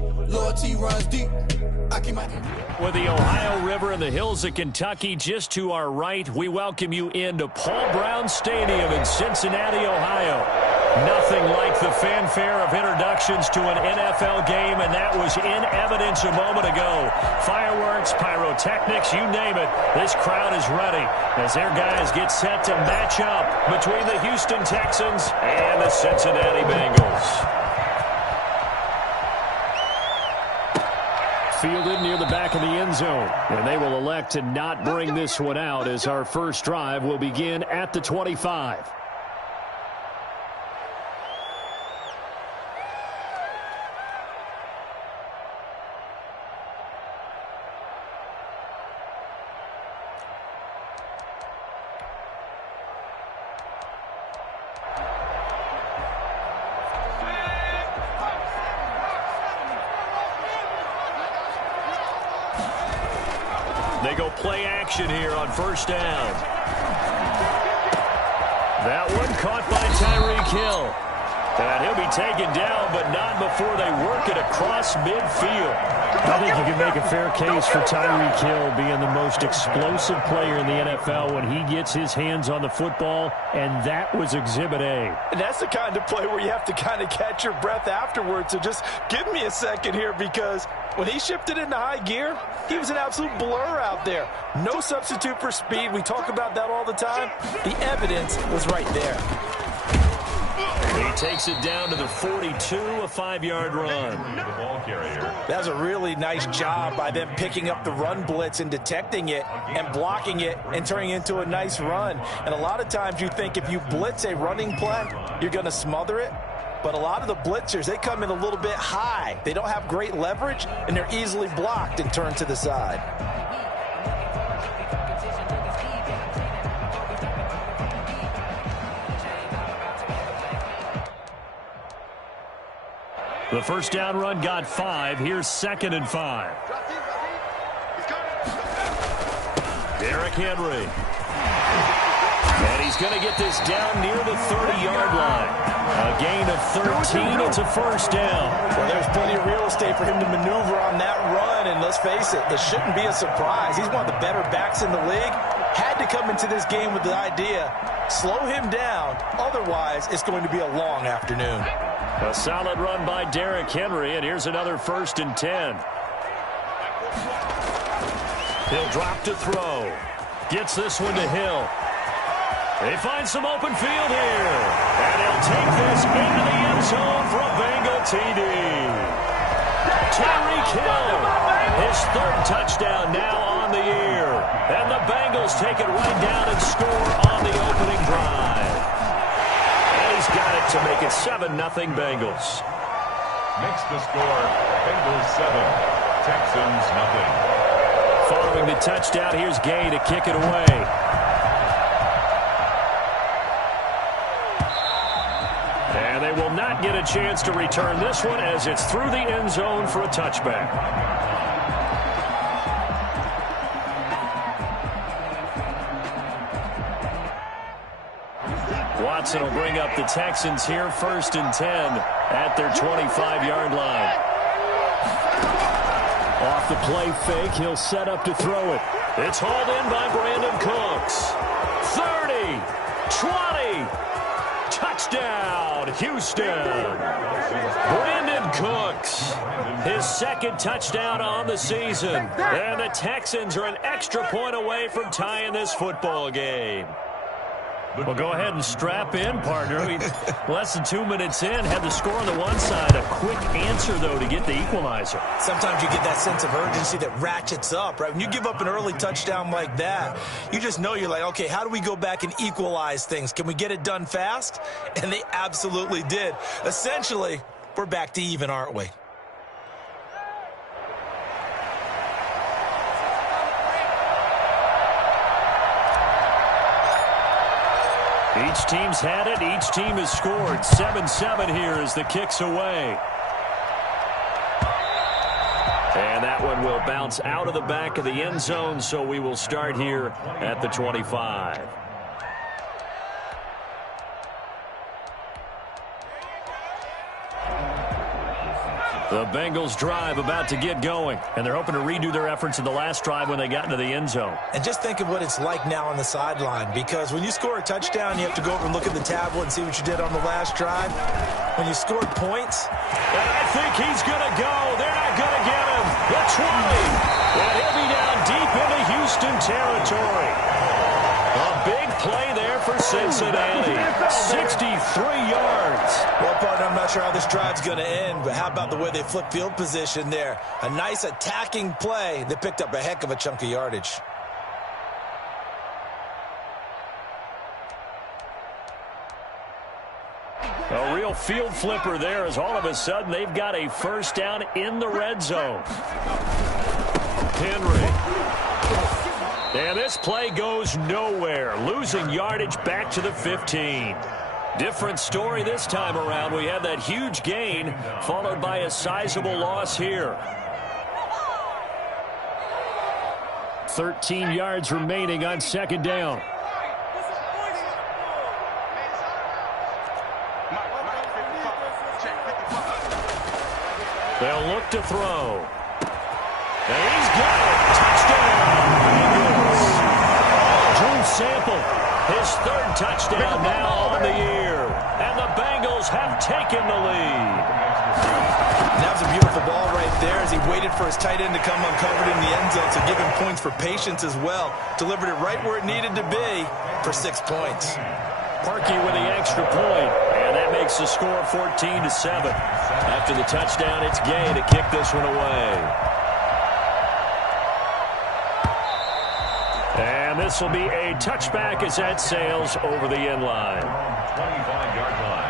Loyalty runs deep. With the Ohio River and the hills of Kentucky just to our right, we welcome you into Paul Brown Stadium in Cincinnati, Ohio. Nothing like the fanfare of introductions to an NFL game, and that was in evidence a moment ago. Fireworks, pyrotechnics, you name it. This crowd is ready as their guys get set to match up between the Houston Texans and the Cincinnati Bengals. Fielded near the back of the end zone, and they will elect to not bring this one out as our first drive will begin at the 25. They go play action here on first down. That one caught by Tyreek Hill. And he'll be taken down, but not before they work it across midfield. I think you can make a fair case for Tyreek Hill being the most explosive player in the NFL when he gets his hands on the football, and that was Exhibit A. And that's the kind of play where you have to kind of catch your breath afterwards. So just give me a second here, because when he shifted into high gear, he was an absolute blur out there. No substitute for speed. We talk about that all the time. The evidence was right there. He takes it down to the 42, a 5-yard run. That was a really nice job by them picking up the run blitz and detecting it and blocking it and turning it into a nice run. And a lot of times you think if you blitz a running play, you're going to smother it. But a lot of the blitzers, they come in a little bit high. They don't have great leverage, and they're easily blocked and turned to the side. The first down run got 5. Here's 2nd and 5. Derrick Henry. And he's going to get this down near the 30-yard line. A gain of 13. It's a first down. Well, there's plenty of real estate for him to maneuver on that run. And let's face it, it shouldn't be a surprise. He's one of the better backs in the league. Had to come into this game with the idea, slow him down. Otherwise, it's going to be a long afternoon. A solid run by Derrick Henry, and here's another 1st and 10. He'll drop to throw. Gets this one to Hill. They find some open field here. And he'll take this into the end zone for a Bengal TD. Tyreek Hill, his 3rd touchdown now on the year. And the Bengals take it right down and score on the opening drive. And he's got it to make it 7-0 Bengals. Makes the score Bengals 7, Texans 0. Following the touchdown, here's Gay to kick it away. And they will not get a chance to return this one as it's through the end zone for a touchback. Watson will bring up the Texans here, 1st and 10 at their 25-yard line. Off the play fake, he'll set up to throw it. It's hauled in by Brandon Cooks. 30, 20, touchdown, Houston. Brandon Cooks, his 2nd touchdown on the season. And the Texans are an extra point away from tying this football game. Well, go ahead and strap in, partner. Less than 2 minutes in, had the score on the one side. A quick answer, though, to get the equalizer. Sometimes you get that sense of urgency that ratchets up, right? When you give up an early touchdown like that, you just know you're like, okay, how do we go back and equalize things? Can we get it done fast? And they absolutely did. Essentially, we're back to even, aren't we? Each team's had it. Each team has scored. 7-7 here as the kick's away. And that one will bounce out of the back of the end zone, so we will start here at the 25. The Bengals drive about to get going, and they're hoping to redo their efforts in the last drive when they got into the end zone. And just think of what it's like now on the sideline, because when you score a touchdown, you have to go over and look at the tablet and see what you did on the last drive. When you scored points. And I think he's going to go. They're not going to get him. The 20. And he'll be down deep into Houston territory. A big play there for Cincinnati. 63 yards. Well, partner, I'm not sure how this drive's going to end, but how about the way they flip field position there? A nice attacking play that picked up a heck of a chunk of yardage. A real field flipper there, as all of a sudden they've got a first down in the red zone. Henry. And this play goes nowhere. Losing yardage back to the 15. Different story this time around. We have that huge gain followed by a sizable loss here. 13 yards remaining on second down. They'll look to throw. And he's got it. Touchdown. Drew Sample, his third touchdown now on the year. And the Bengals have taken the lead. That was a beautiful ball right there as he waited for his tight end to come uncovered in the end zone, so give him points for patience as well. Delivered it right where it needed to be for 6 points. Parkey with the extra point, and that makes the score 14-7. After the touchdown, it's Gay to kick this one away. And this will be a touchback as that sails over the end line. 25-yard line.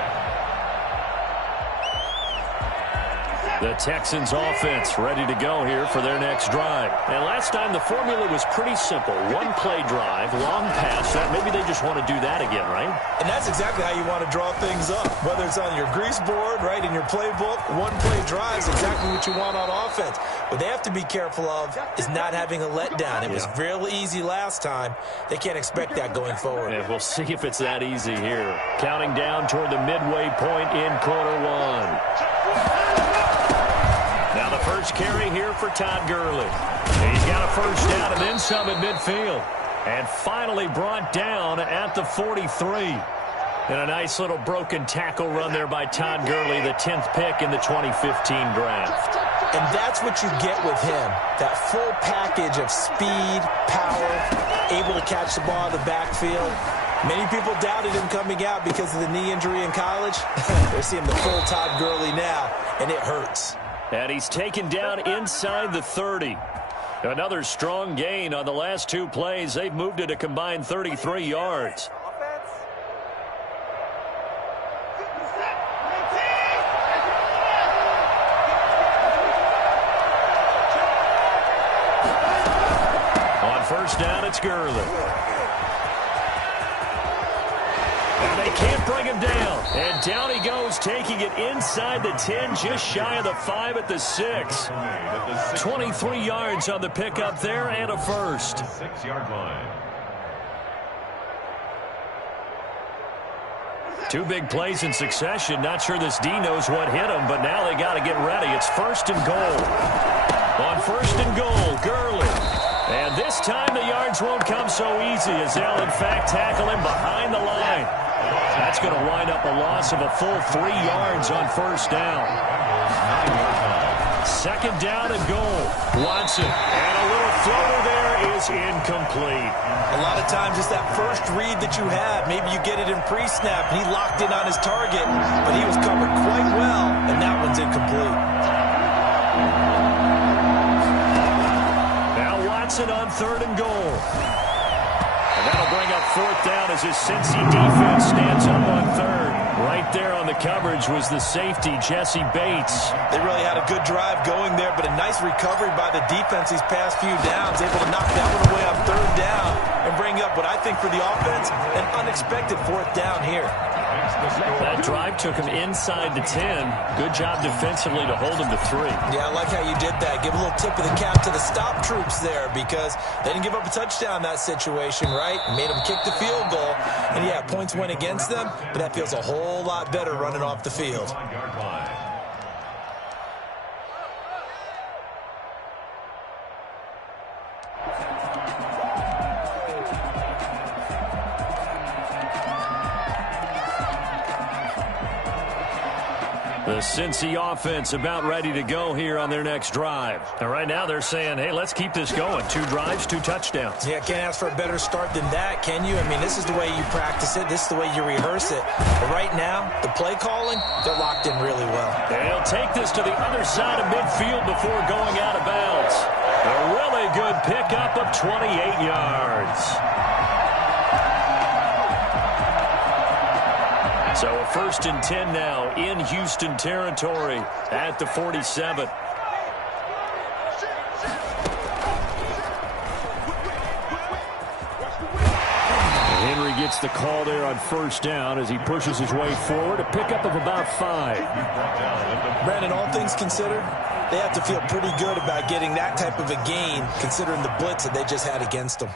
The Texans offense ready to go here for their next drive. And last time the formula was pretty simple. One play drive, long pass. Maybe they just want to do that again, right? And that's exactly how you want to draw things up. Whether it's on your grease board, right, in your playbook, one play drive is exactly what you want on offense. What they have to be careful of is not having a letdown. It was real easy last time. They can't expect that going forward. Yeah, we'll see if it's that easy here. Counting down toward the midway point in quarter one. Now the first carry here for Todd Gurley. He's got a first down and then some at midfield. And finally brought down at the 43. And a nice little broken tackle run there by Todd Gurley, the 10th pick in the 2015 draft. And that's what you get with him. That full package of speed, power, able to catch the ball in the backfield. Many people doubted him coming out because of the knee injury in college. They're seeing the full Todd Gurley now, and it hurts. And he's taken down inside the 30. Another strong gain on the last two plays. They've moved it a combined 33 yards. On first down, it's Gurley. And they can't bring him down. And down he goes, taking it inside the 10, just shy of the 5 at the 6. 23 yards on the pickup there and a first. 6-yard line. Two big plays in succession. Not sure this D knows what hit him, but now they got to get ready. It's first and goal. On first and goal, Gurley. And this time the yards won't come so easy as they'll, in fact, tackle him behind the line. That's going to wind up a loss of a full 3 yards on first down. Second down and goal. Watson. And a little floater there is incomplete. A lot of times it's that first read that you have. Maybe you get it in pre-snap, and he locked in on his target, but he was covered quite well, and that one's incomplete. Now Watson on third and goal. And that'll bring up fourth down as his Cincy defense stands up on third. Right there on the coverage was the safety, Jesse Bates. They really had a good drive going there, but a nice recovery by the defense these past few downs, able to knock that one away on third down and bring up what I think for the offense, an unexpected fourth down here. That drive took him inside the 10. Good job defensively to hold him to 3. Yeah, I like how you did that. Give a little tip of the cap to the stop troops there because they didn't give up a touchdown in that situation, right? Made them kick the field goal. And, yeah, points went against them, but that feels a whole lot better running off the field. The Cincy offense about ready to go here on their next drive. And right now they're saying, hey, let's keep this going. 2 drives, 2 touchdowns. Yeah, can't ask for a better start than that, can you? I mean, this is the way you practice it. This is the way you rehearse it. But right now, the play calling, they're locked in really well. They'll take this to the other side of midfield before going out of bounds. A really good pickup of 28 yards. So a 1st and 10 now in Houston territory at the 47. Henry gets the call there on 1st down as he pushes his way forward. A pickup of about 5. Brandon, all things considered, they have to feel pretty good about getting that type of a gain considering the blitz that they just had against them.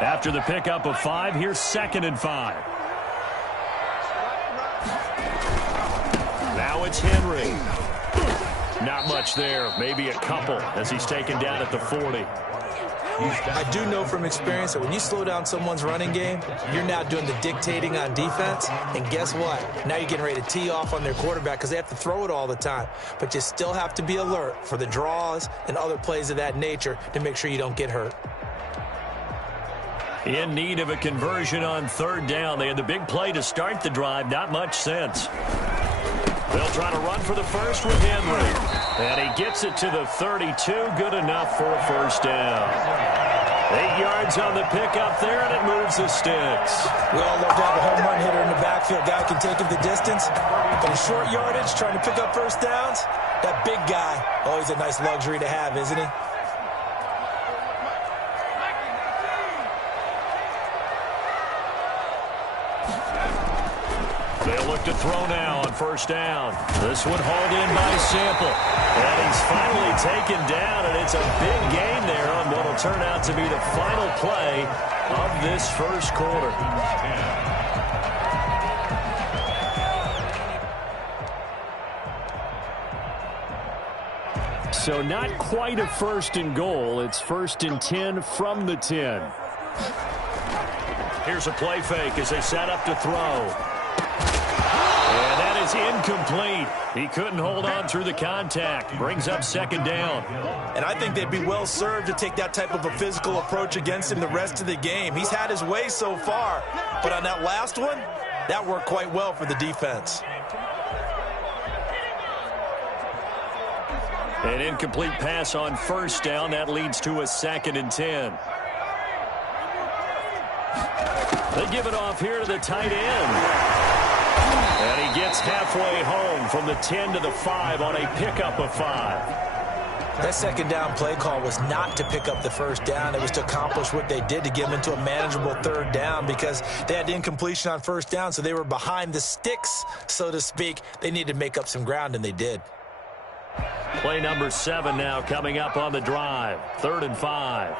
After the pickup of 5, here's 2nd and 5. Now it's Henry. Not much there. Maybe a couple as he's taken down at the 40. I do know from experience that when you slow down someone's running game, you're now doing the dictating on defense. And guess what? Now you're getting ready to tee off on their quarterback because they have to throw it all the time. But you still have to be alert for the draws and other plays of that nature to make sure you don't get hurt. In need of a conversion on 3rd down. They had the big play to start the drive. Not much sense. They'll try to run for the first with Henry. And he gets it to the 32. Good enough for a 1st down. 8 yards on the pickup there, and it moves the sticks. We all love to have a home run hitter in the backfield. Guy can take it the distance. But in short yardage, trying to pick up 1st downs, that big guy, always a nice luxury to have, isn't he? They'll look to throw now on 1st down. This one hauled in by Sample. And he's finally taken down, and it's a big gain there on what will turn out to be the final play of this 1st quarter. So not quite a 1st and goal. It's 1st and 10 from the 10. Here's a play fake as they set up to throw. And that is incomplete. He couldn't hold on through the contact. Brings up 2nd down. And I think they'd be well served to take that type of a physical approach against him the rest of the game. He's had his way so far. But on that last one, that worked quite well for the defense. An incomplete pass on 1st down. That leads to a 2nd and 10. They give it off here to the tight end. And he gets halfway home from the 10 to the 5 on a pickup of 5. That 2nd down play call was not to pick up the 1st down. It was to accomplish what they did to get them into a manageable 3rd down because they had incompletion on 1st down, so they were behind the sticks, so to speak. They needed to make up some ground, and they did. Play number 7 now coming up on the drive. 3rd and 5.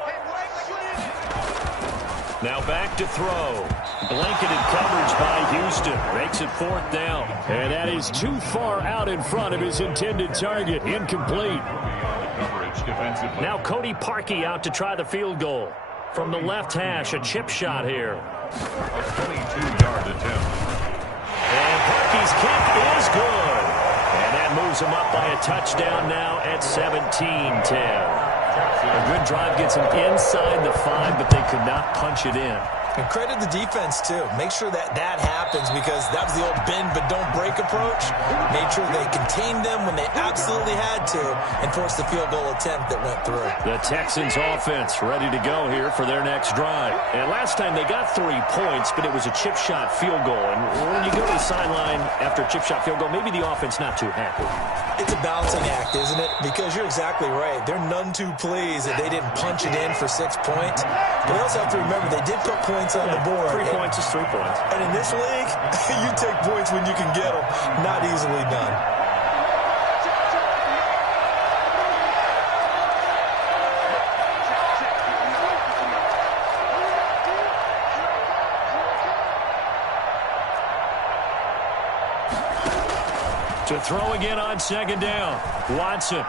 Now back to throw. Blanketed coverage by Houston. Makes it 4th down. And that is too far out in front of his intended target. Incomplete. Now Cody Parkey out to try the field goal. From the left hash, a chip shot here. A 22-yard attempt. And Parkey's kick is good. And that moves him up by a touchdown now at 17-10. A good drive gets him inside the 5, but they could not punch it in. And credit the defense, too. Make sure that that happens because that was the old bend but don't break approach. Made sure they contained them when they absolutely had to and forced the field goal attempt that went through. The Texans offense ready to go here for their next drive. And last time they got 3 points, but it was a chip shot field goal. And when you go to the sideline after a chip shot field goal, maybe the offense not too happy. It's a balancing act, isn't it? Because you're exactly right. They're none too pleased that they didn't punch it in for 6 points. But they also have to remember they did put points on the board. 3 points is 3 points. And in this league, you take points when you can get them. Not easily done. To throw again on 2nd down. Watson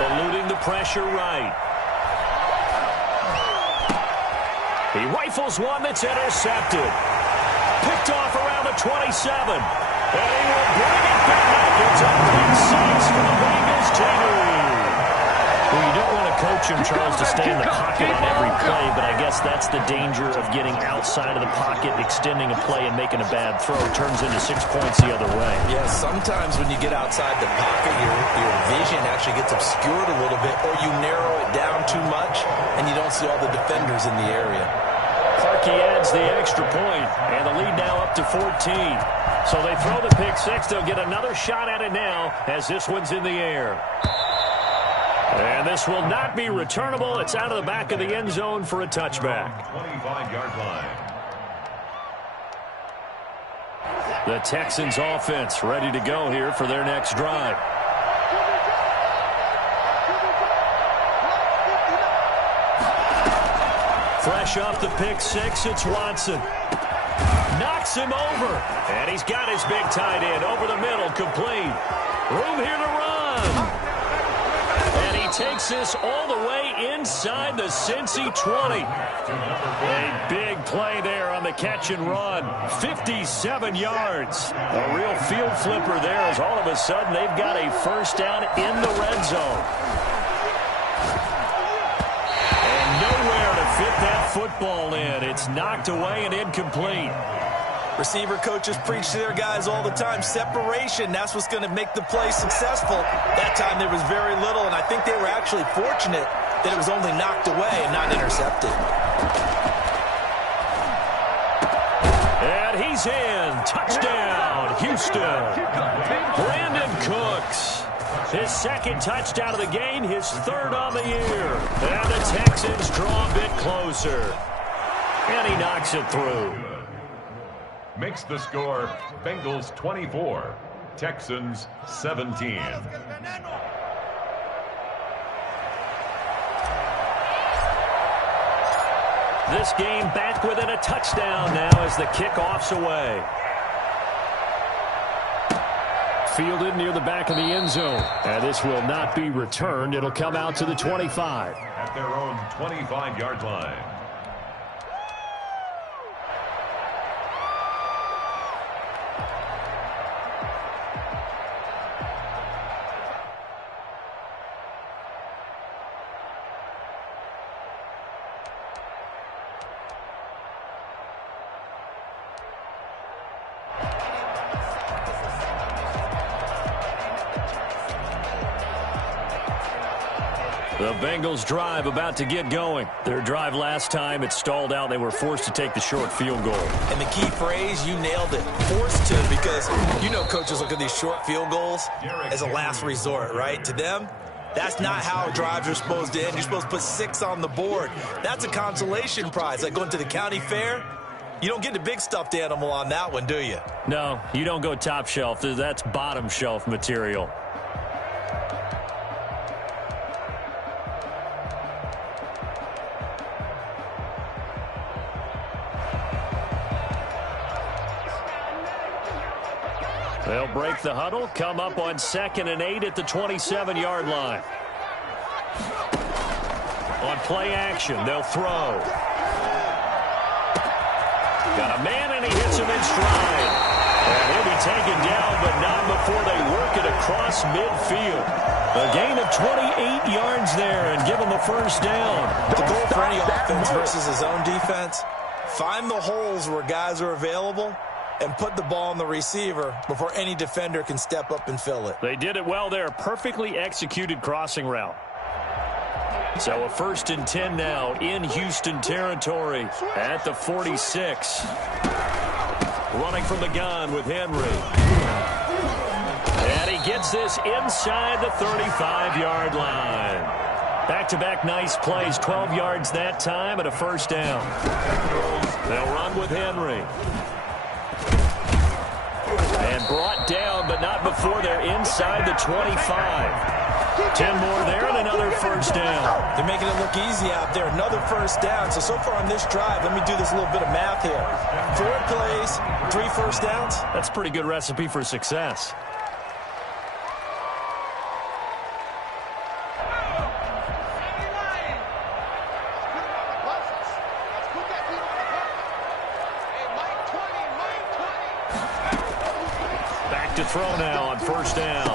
eluding the pressure right. He rifles one that's intercepted. Picked off around the 27. And he will bring it back. It's a pick six for the Bengals team. Well, you don't want to coach him, Charles, to stay in the pocket on every play, but I guess that's the danger of getting outside of the pocket, extending a play, and making a bad throw. Turns into 6 points the other way. Yeah, sometimes when you get outside the pocket, your vision actually gets obscured a little bit, or you narrow it down too much, and you don't see all the defenders in the area. Clarkey adds the extra point, and the lead now up to 14. So they throw the pick six. They'll get another shot at it now as this one's in the air. And this will not be returnable. It's out of the back of the end zone for a touchback. 25-yard line. The Texans offense ready to go here for their next drive. Fresh off the pick six, it's Watson. Knocks him over. And he's got his big tight end over the middle, complete. Room here to run. And he takes this all the way inside the Cincy 20. A big play there on the catch and run. 57 yards. A real field flipper there as all of a sudden they've got a first down in the red zone. And nowhere to fit that football in. It's knocked away and incomplete. Receiver coaches preach to their guys all the time. Separation, that's what's going to make the play successful. That time there was very little, and I think they were actually fortunate that it was only knocked away and not intercepted. And he's in. Touchdown, Houston. Brandon Cooks. His second touchdown of the game, his third on the year. And the Texans draw a bit closer. And he knocks it through. Makes the score Bengals 24, Texans 17. This game back within a touchdown now as the kickoff's away. Fielded near the back of the end zone. And this will not be returned. It'll come out to the 25. At their own 25-yard line. The Bengals drive about to get going. Their drive last time, it stalled out. They were forced to take the short field goal. And the key phrase, you nailed it, forced to, because you know coaches look at these short field goals as a last resort, right? To them, that's not how drives are supposed to end. You're supposed to put 6 on the board. That's a consolation prize, like going to the county fair. You don't get the big stuffed animal on that one, do you? No, you don't go top shelf. That's bottom shelf material. They'll break the huddle, come up on 2nd and 8 at the 27-yard line. On play action, they'll throw. Got a man, and he hits him in stride. And he'll be taken down, but not before they work it across midfield. A gain of 28 yards there and give him a first down. The goal for any offense versus his own defense, find the holes where guys are available and put the ball on the receiver before any defender can step up and fill it. They did it well there. Perfectly executed crossing route. So a 1st and 10 now in Houston territory at the 46. Running from the gun with Henry. And he gets this inside the 35-yard line. Back-to-back nice plays, 12 yards that time and a first down. They'll run with Henry. And brought down, but not before they're inside the 25. 10 more there and another first down. They're making it look easy out there. Another first down. So far on this drive, let me do this little bit of math here. 4 plays, 3 first downs. That's a pretty good recipe for success. Back to throw now on first down.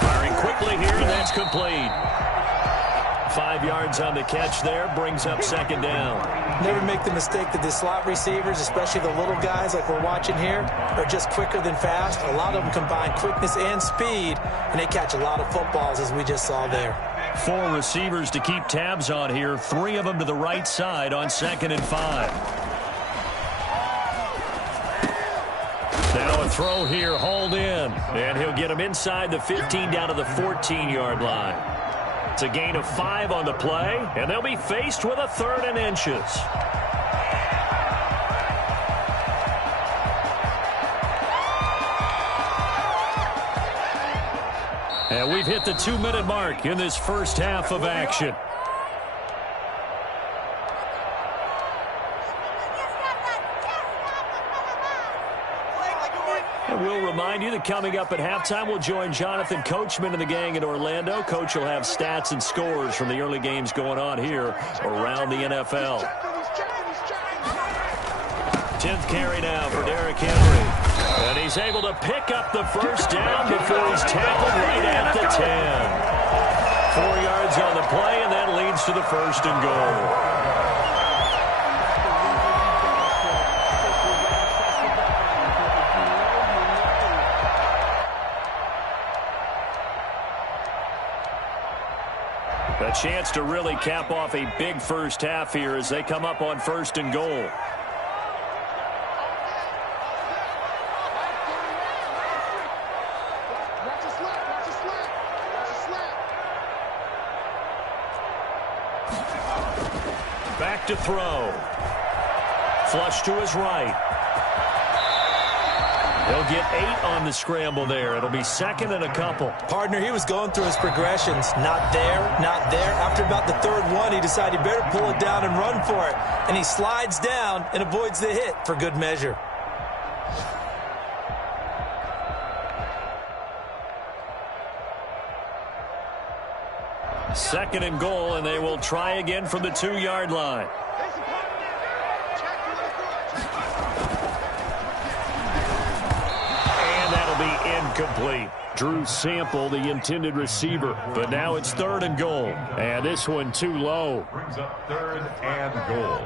Firing quickly here, and that's complete. 5 yards on the catch there, brings up second down. Never make the mistake that the slot receivers, especially the little guys like we're watching here, are just quicker than fast. A lot of them combine quickness and speed, and they catch a lot of footballs, as we just saw there. 4 receivers to keep tabs on here, 3 of them to the right side on 2nd and 5. Now a throw here, hauled in, and he'll get him inside the 15 down to the 14-yard line. It's a gain of 5 on the play, and they'll be faced with a 3rd and inches. And we've hit the 2-minute mark in this first half of action. And we'll remind you that coming up at halftime, we'll join Jonathan Coachman and the gang in Orlando. Coach will have stats and scores from the early games going on here around the NFL. 10th carry now for Derrick Henry. And he's able to pick up the first down before he's tackled right at the 10. 4 yards on the play, and that leads to the 1st and goal. A chance to really cap off a big first half here as they come up on 1st and goal. Back to throw. Flush to his right. He'll get 8 on the scramble there. It'll be 2nd and a couple. Partner, he was going through his progressions. Not there, not there. After about the 3rd one, he decided he better pull it down and run for it. And he slides down and avoids the hit for good measure. Second and goal, and they will try again from the 2-yard line. Incomplete. Drew Sample, the intended receiver. But now it's 3rd and goal. And this one too low. Brings up 3rd and goal.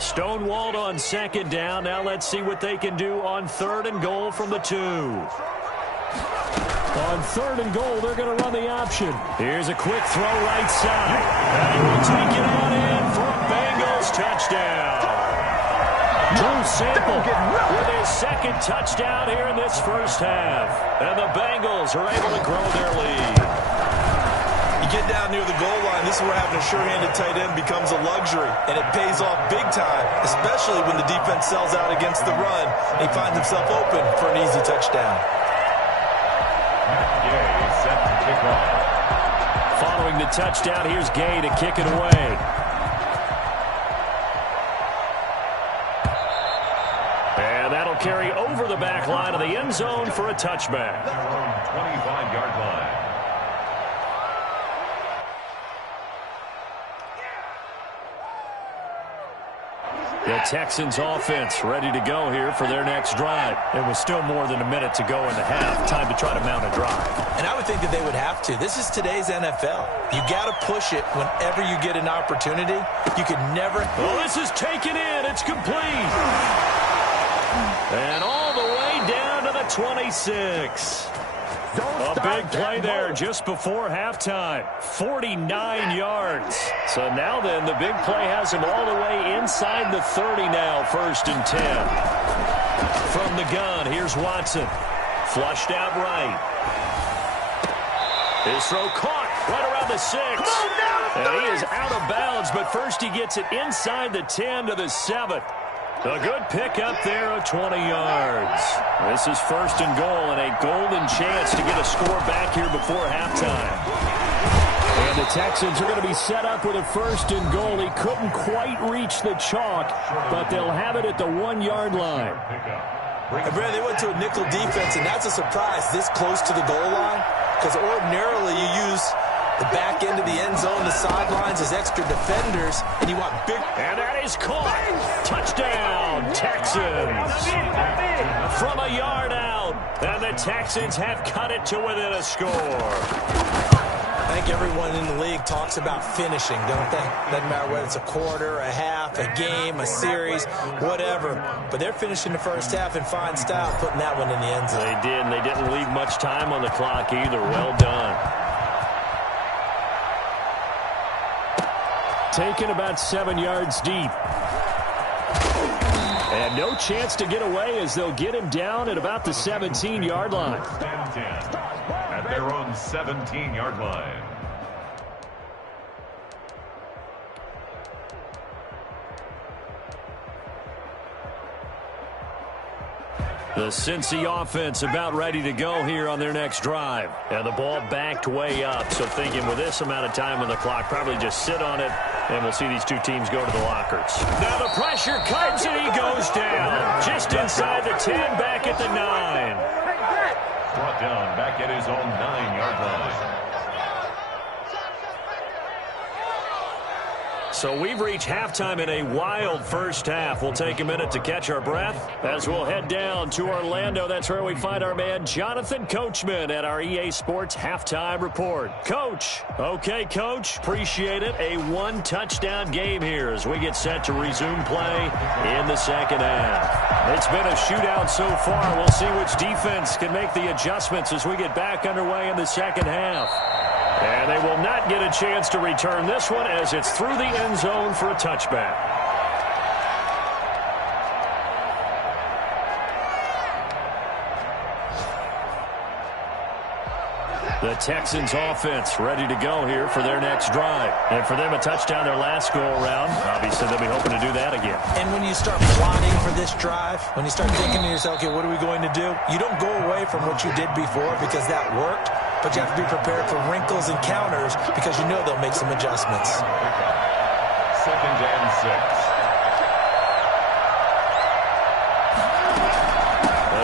Stonewalled on 2nd down. Now let's see what they can do on 3rd and goal from the 2. On 3rd and goal, they're going to run the option. Here's a quick throw right side. And he will take it on in for a Bengals touchdown. Drew Sample with his 2nd touchdown here in this first half. And the Bengals are able to grow their lead. You get down near the goal line, this is where having a sure-handed tight end becomes a luxury, and it pays off big time, especially when the defense sells out against the run, and he finds himself open for an easy touchdown. Gay set to kick off. Following the touchdown, here's Gay to kick it away. And that'll carry over the back line of the end zone for a touchback. 25-yard line. The Texans offense ready to go here for their next drive. It was still more than a minute to go in the half. Time to try to mount a drive. And I would think that they would have to. This is today's NFL. You got to push it whenever you get an opportunity. You could never... Oh, this is taken in. It's complete. And all the way down to the 26. A big play there just before halftime. 49 yards. So now then, the big play has him all the way inside the 30 now, 1st and 10. From the gun, here's Watson. Flushed out right. His throw caught right around the 6. And he is out of bounds, but first he gets it inside the 10 to the 7. A good pick up there of 20 yards. This is first and goal and a golden chance to get a score back here before halftime. And the Texans are going to be set up with a first and goal. He couldn't quite reach the chalk, but they'll have it at the 1-yard line. And Brad, they went to a nickel defense, and that's a surprise this close to the goal line, because ordinarily you use the back end of the end zone, the sidelines as extra defenders, and you want big... And that is caught. Touchdown, Texans. From a yard out, and the Texans have cut it to within a score. I think everyone in the league talks about finishing, don't they? Doesn't matter whether it's a quarter, a half, a game, a series, whatever. But they're finishing the first half in fine style, putting that one in the end zone. They did, and they didn't leave much time on the clock either. Well done. Taken about 7 yards deep. And no chance to get away as they'll get him down at about the 17-yard line. At their own 17-yard line. The Cincy offense about ready to go here on their next drive. And the ball backed way up, so thinking with this amount of time on the clock, probably just sit on it, and we'll see these two teams go to the lockers. Now the pressure comes, and he goes down. Just inside the 10, back at the 9. Brought down back at his own 9-yard line. So we've reached halftime in a wild first half. We'll take a minute to catch our breath as we'll head down to Orlando. That's where we find our man Jonathan Coachman at our EA Sports Halftime Report. Coach. Okay, Coach. Appreciate it. A one-touchdown game here as we get set to resume play in the second half. It's been a shootout so far. We'll see which defense can make the adjustments as we get back underway in the second half. And they will not get a chance to return this one as it's through the end zone for a touchback. The Texans offense ready to go here for their next drive. And for them, a touchdown their last go-around. Obviously, they'll be hoping to do that again. And when you start plotting for this drive, when you start thinking to yourself, okay, what are we going to do? You don't go away from what you did before because that worked, but you have to be prepared for wrinkles and counters because you know they'll make some adjustments. Second and 6.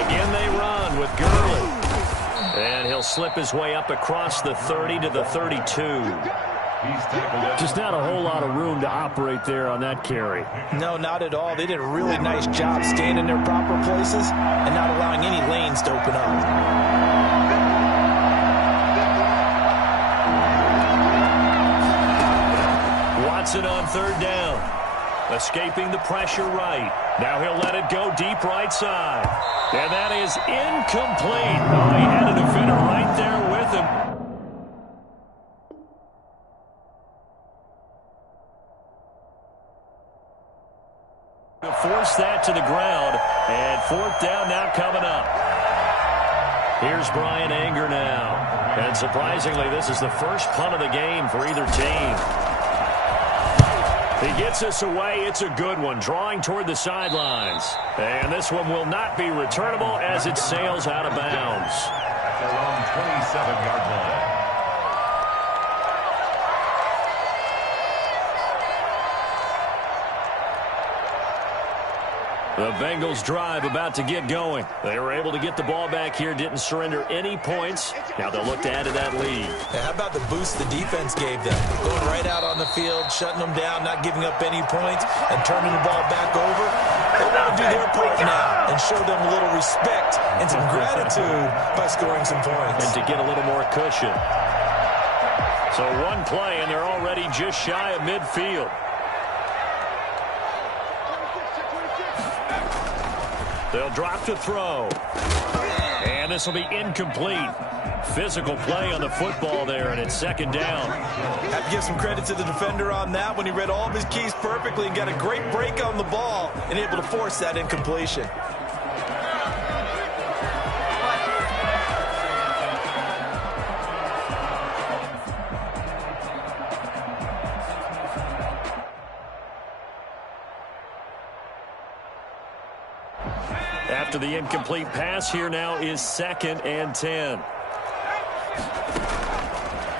Again, they run with Gurley. And he'll slip his way up across the 30 to the 32. Just not a whole lot of room to operate there on that carry. No, not at all. They did a really nice job staying in their proper places and not allowing any lanes to open up. Watson on third down. Escaping the pressure right. Now he'll let it go deep right side. And that is incomplete. Oh, he had a defender right there with him. To force that to the ground. And fourth down now coming up. Here's Brian Anger now. And surprisingly, this is the first punt of the game for either team. He gets us away. It's a good one, drawing toward the sidelines. And this one will not be returnable as it sails out of bounds. At their own 27-yard line. The Bengals drive about to get going. They were able to get the ball back here, didn't surrender any points. Now they'll look to add to that lead. Yeah, how about the boost the defense gave them? Going right out on the field, shutting them down, not giving up any points, and turning the ball back over. They want to do their part now and show them a little respect and some gratitude by scoring some points. And to get a little more cushion. So one play, and they're already just shy of midfield. They'll drop to throw. And this will be incomplete. Physical play on the football there, and it's second down. Have to give some credit to the defender on that when he read all of his keys perfectly and got a great break on the ball and able to force that incompletion. after the incomplete pass. Here now is 2nd and 10.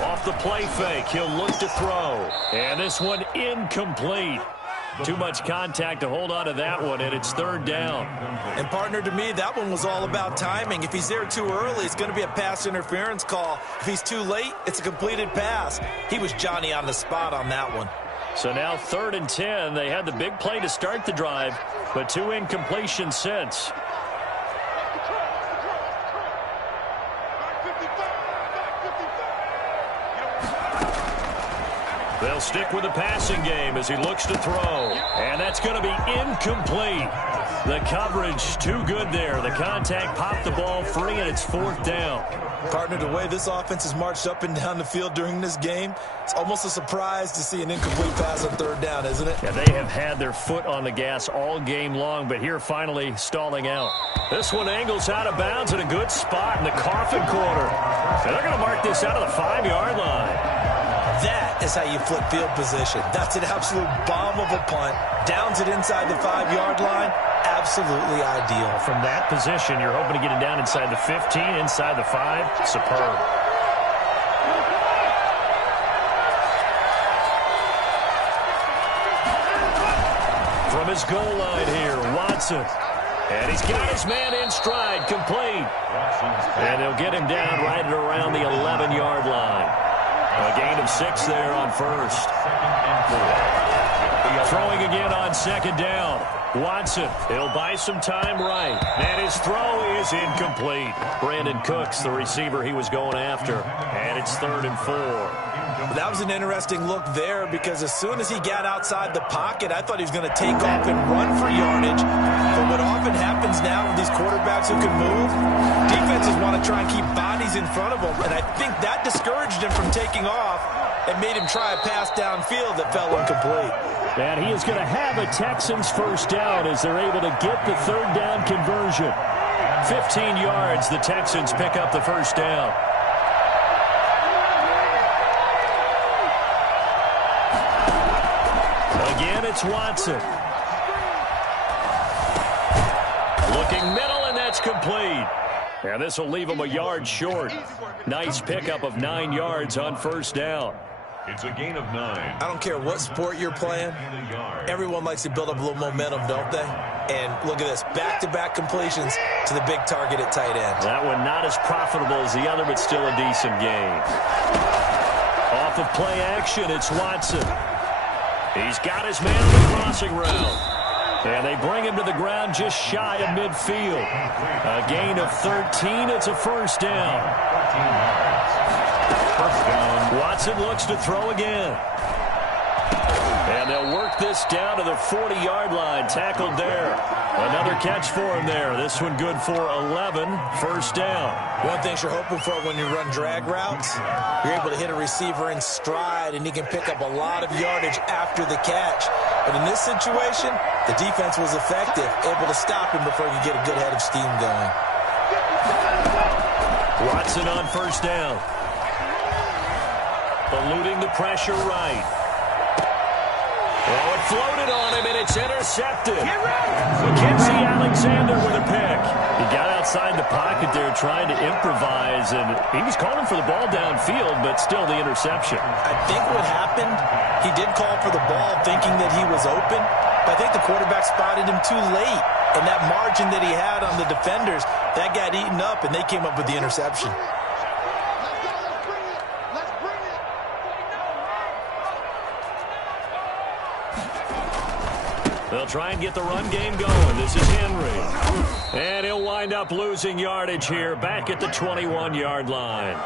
Off the play fake, he'll look to throw. And this one incomplete. Too much contact to hold on to that one, and it's 3rd down. And, partner, to me, that one was all about timing. If he's there too early, it's going to be a pass interference call. If he's too late, it's a completed pass. He was Johnny on the spot on that one. So now 3rd and 10. They had the big play to start the drive, but 2 incompletions since. They'll stick with the passing game as he looks to throw. And that's going to be incomplete. The coverage too good there. The contact popped the ball free, and it's 4th down. Partner, the way this offense has marched up and down the field during this game, it's almost a surprise to see an incomplete pass on 3rd down, isn't it? Yeah, they have had their foot on the gas all game long, but here finally stalling out. This one angles out of bounds in a good spot in the coffin corner. And they're going to mark this out of the 5-yard line. That is how you flip field position. That's an absolute bomb of a punt. Downs it inside the 5-yard line. Absolutely ideal. From that position, you're hoping to get it down inside the 15, inside the 5. Superb. From his goal line here, Watson. And he's got his man in stride, complete. And he'll get him down right at around the 11-yard line. A gain of 6 there on 1st. Throwing again on 2nd down. Watson, he'll buy some time right. And his throw is incomplete. Brandon Cooks, the receiver he was going after. And it's 3rd and 4. That was an interesting look there because as soon as he got outside the pocket, I thought he was going to take off and run for yardage. But what often happens now with these quarterbacks who can move, defenses want to try and keep bodies in front of them. And I think that discouraged him from taking off and made him try a pass downfield that fell incomplete. And he is going to have a Texans 1st down as they're able to get the 3rd down conversion. 15 yards, the Texans pick up the 1st down. Again, it's Watson. Looking middle, and that's complete. And this will leave him a yard short. Nice pickup of 9 yards on 1st down. It's a gain of 9. I don't care what sport you're playing. Everyone likes to build up a little momentum, don't they? And look at this, back-to-back completions to the big target at tight end. That one not as profitable as the other, but still a decent gain. Off of play action, it's Watson. He's got his man on the crossing route. And they bring him to the ground just shy of midfield. A gain of 13. It's a 1st down. Watson looks to throw again. And they'll work this down to the 40-yard line. Tackled there. Another catch for him there. This one good for 11. 1st down. One thing you're hoping for when you run drag routes, you're able to hit a receiver in stride, and he can pick up a lot of yardage after the catch. But in this situation, the defense was effective, able to stop him before he could get a good head of steam going. Watson on 1st down. Eluding the pressure right. Oh, it floated on him, and it's intercepted. Mackenzie Alexander with a pick. He got outside the pocket there trying to improvise, and he was calling for the ball downfield, but still the interception. I think what happened, he did call for the ball thinking that he was open, but I think the quarterback spotted him too late. And that margin that he had on the defenders, that got eaten up, and they came up with the interception. They'll try and get the run game going. This is Henry. And he'll wind up losing yardage here back at the 21-yard line.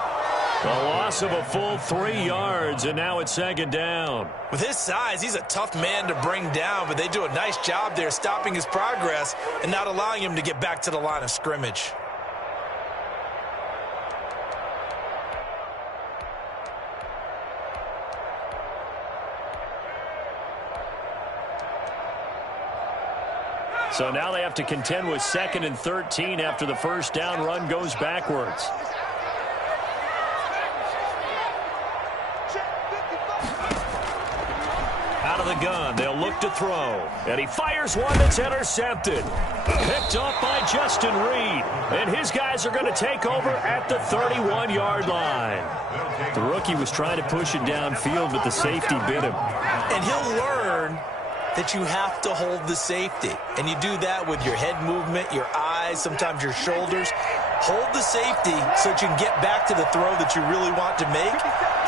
A loss of a full 3 yards, and now it's 2nd down. With his size, he's a tough man to bring down, but they do a nice job there stopping his progress and not allowing him to get back to the line of scrimmage. So now they have to contend with 2nd and 13 after the 1st down run goes backwards. Out of the gun. They'll look to throw. And he fires one that's intercepted. Picked off by Justin Reed. And his guys are going to take over at the 31-yard line. The rookie was trying to push it downfield, but the safety bit him. And he'll learn that you have to hold the safety. And you do that with your head movement, your eyes, sometimes your shoulders. Hold the safety so that you can get back to the throw that you really want to make.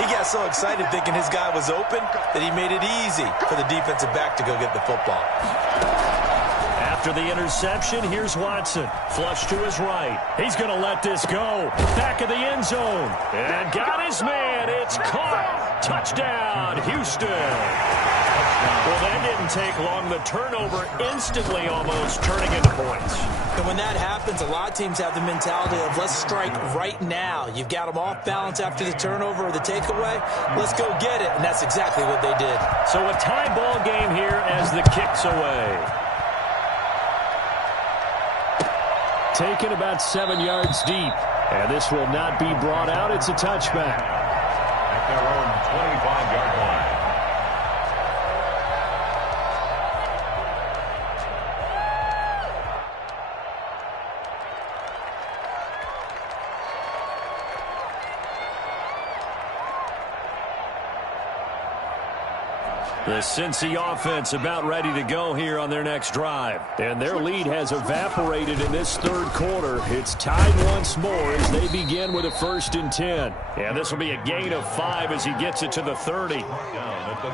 He got so excited thinking his guy was open that he made it easy for the defensive back to go get the football. After the interception, here's Watson. Flush to his right. He's going to let this go. Back of the end zone. And got his man. It's caught. Touchdown, Houston. Well, that didn't take long. The turnover instantly almost turning into points. And when that happens, a lot of teams have the mentality of let's strike right now. You've got them off balance after the turnover or the takeaway. Let's go get it. And that's exactly what they did. So a tie ball game here as the kick's away. Taken about 7 yards deep. And this will not be brought out. It's a touchback. At their own 25-yard line. The Cincy offense about ready to go here on their next drive. And their lead has evaporated in this third quarter. It's tied once more as they begin with a 1st and 10. And this will be a gain of 5 as he gets it to the 30.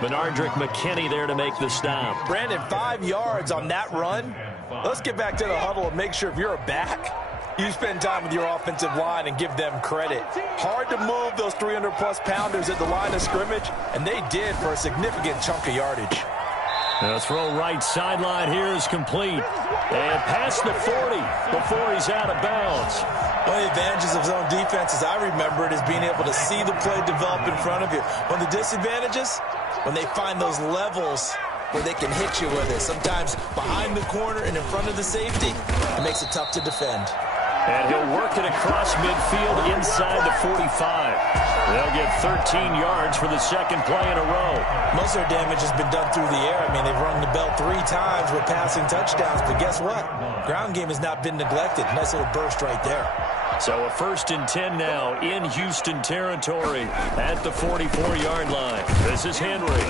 Benardrick McKinney there to make the stop. Brandon, 5 yards on that run. Let's get back to the huddle and make sure if you're a back, you spend time with your offensive line and give them credit. Hard to move those 300-plus pounders at the line of scrimmage, and they did for a significant chunk of yardage. The throw right sideline here is complete. And past the 40 before he's out of bounds. One of the advantages of zone defense, as I remember it, is being able to see the play develop in front of you. One of the disadvantages, when they find those levels where they can hit you with it. Sometimes behind the corner and in front of the safety, it makes it tough to defend. And he'll work it across midfield inside the 45. They'll get 13 yards for the second play in a row. Most of their damage has been done through the air. I mean, they've rung the bell 3 times with passing touchdowns. But guess what? Ground game has not been neglected. Nice little burst right there. So a 1st and 10 now in Houston territory at the 44-yard line. This is Henry.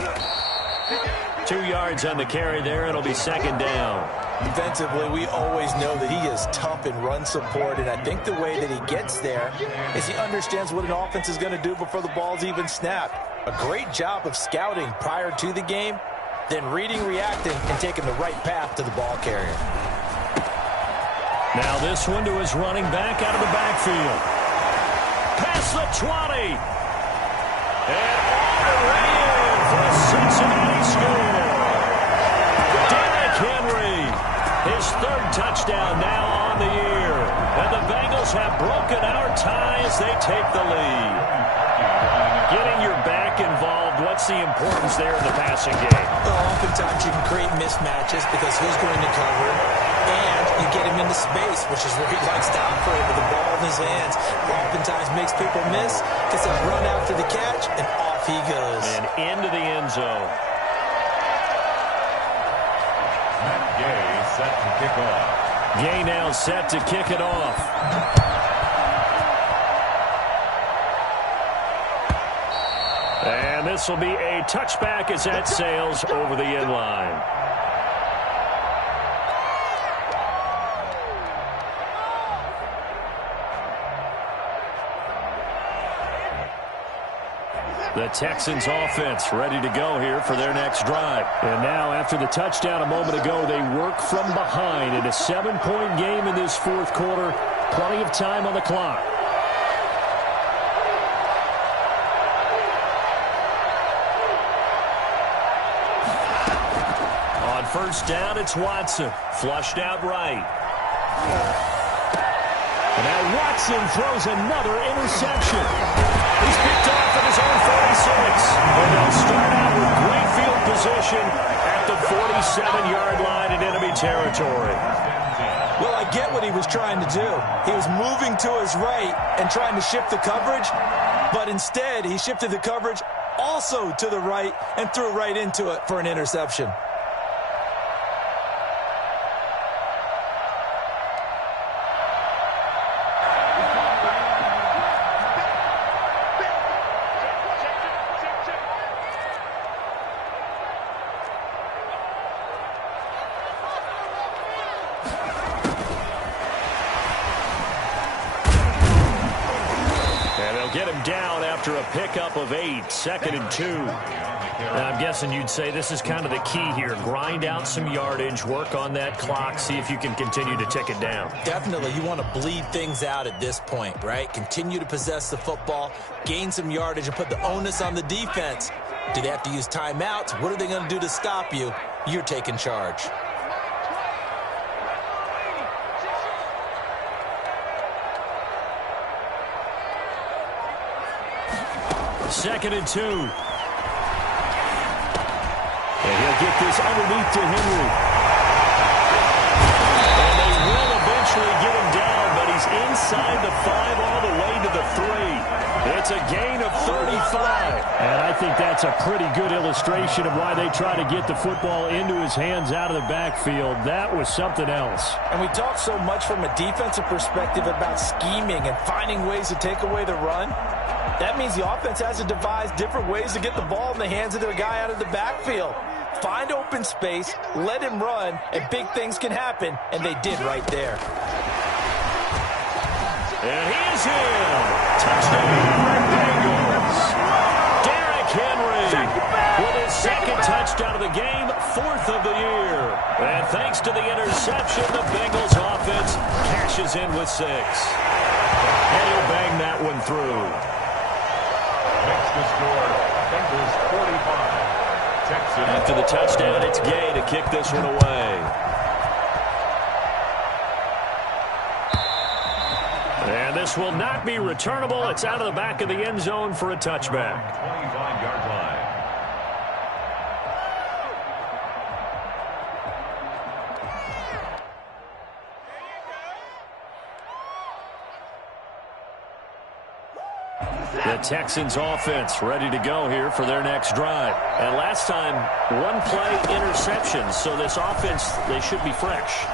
2 yards on the carry there. It'll be 2nd down. Defensively, we always know that he is tough in run support, and I think the way that he gets there is he understands what an offense is going to do before the ball's even snapped. A great job of scouting prior to the game, then reading, reacting, and taking the right path to the ball carrier. Now this one to his running back out of the backfield. Past the 20. And all the way in for a Cincinnati score. Henry, his 3rd touchdown now on the year. And the Bengals have broken our tie as they take the lead. Getting your back involved, what's the importance there in the passing game? Well, oftentimes you can create mismatches because who's going to cover, and you get him into space, which is where he likes to operate with the ball in his hands. Oftentimes makes people miss, gets that run after the catch, and off he goes. And into the end zone. Gay set to kick off. Gay now set to kick it off. And this will be a touchback as that sails over the end line. The Texans offense ready to go here for their next drive. And now after the touchdown a moment ago, they work from behind in a 7-point game in this 4th quarter. Plenty of time on the clock. On 1st down, it's Watson. Flushed out right. And now Watson throws another interception. He's picked off at his own 46. And they'll start out with great field position at the 47-yard line in enemy territory. Well, I get what he was trying to do. He was moving to his right and trying to shift the coverage, but instead he shifted the coverage also to the right, and threw right into it for an interception. Get him down after a pickup of 8, 2nd and 2. Now, I'm guessing you'd say this is kind of the key here. Grind out some yardage, work on that clock, see if you can continue to tick it down. Definitely, you want to bleed things out at this point, right? Continue to possess the football, gain some yardage, and put the onus on the defense. Do they have to use timeouts? What are they going to do to stop you? You're taking charge. Second and 2. And he'll get this underneath to Henry. And they will eventually get him down, but he's inside the 5 all the way to the 3. It's a gain of 35. And I think that's a pretty good illustration of why they try to get the football into his hands out of the backfield. That was something else. And we talk so much from a defensive perspective about scheming and finding ways to take away the run. That means the offense has to devise different ways to get the ball in the hands of their guy out of the backfield. Find open space, let him run, and big things can happen, and they did right there. And he is in. Touchdown, Bengals. Derrick Henry with his second touchdown of the game, 4th of the year. And thanks to the interception, the Bengals offense cashes in with 6. And he'll bang that one through. Makes the score, Bengals 45. Texans. After the touchdown, it's Gay to kick this one away. And this will not be returnable. It's out of the back of the end zone for a touchback. 25-yard line. The Texans offense ready to go here for their next drive. And last time, 1-play interception. So this offense, they should be fresh.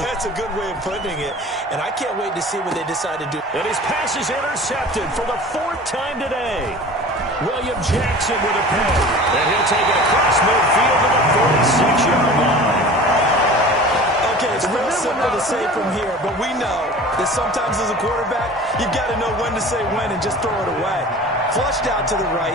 That's a good way of putting it. And I can't wait to see what they decide to do. And his pass is intercepted for the 4th time today. William Jackson with a pay. And he'll take it across midfield to the 46-yard line. Okay, it's real simple to say from here, but we know that sometimes as a quarterback, you've got to know when to say when and just throw it away. Flushed out to the right.